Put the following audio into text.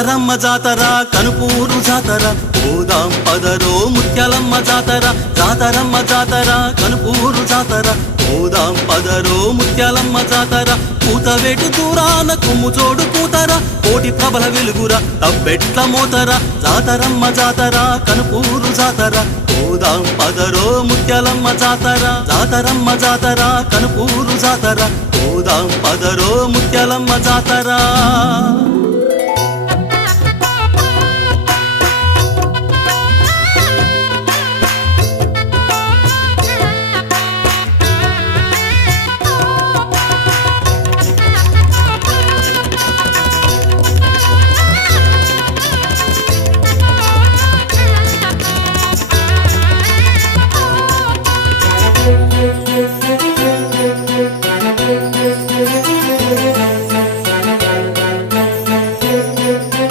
రమ్మ జాతర కనుపూరు జాతర పోదాం పదరో ముత్యాలమ్మ జాతర జాతరమ్మ జాతర కనుపూరు జాతర పోదాం పదరో ముత్యాలమ్మ జాతర పూతవేటు దూరాన కుమ్ము జోడు కూతర కోటి ప్రభల వెలుగుర తబ్బెట్ల మోతర జాతరమ్మ జాతర కనుపూరు జాతర పోదాం పదరో ముత్యాలమ్మ జాతర జాతరమ్మ జాతర కనుపూరు జాతర పోదాం పదరో ముత్యాలమ్మ జాతర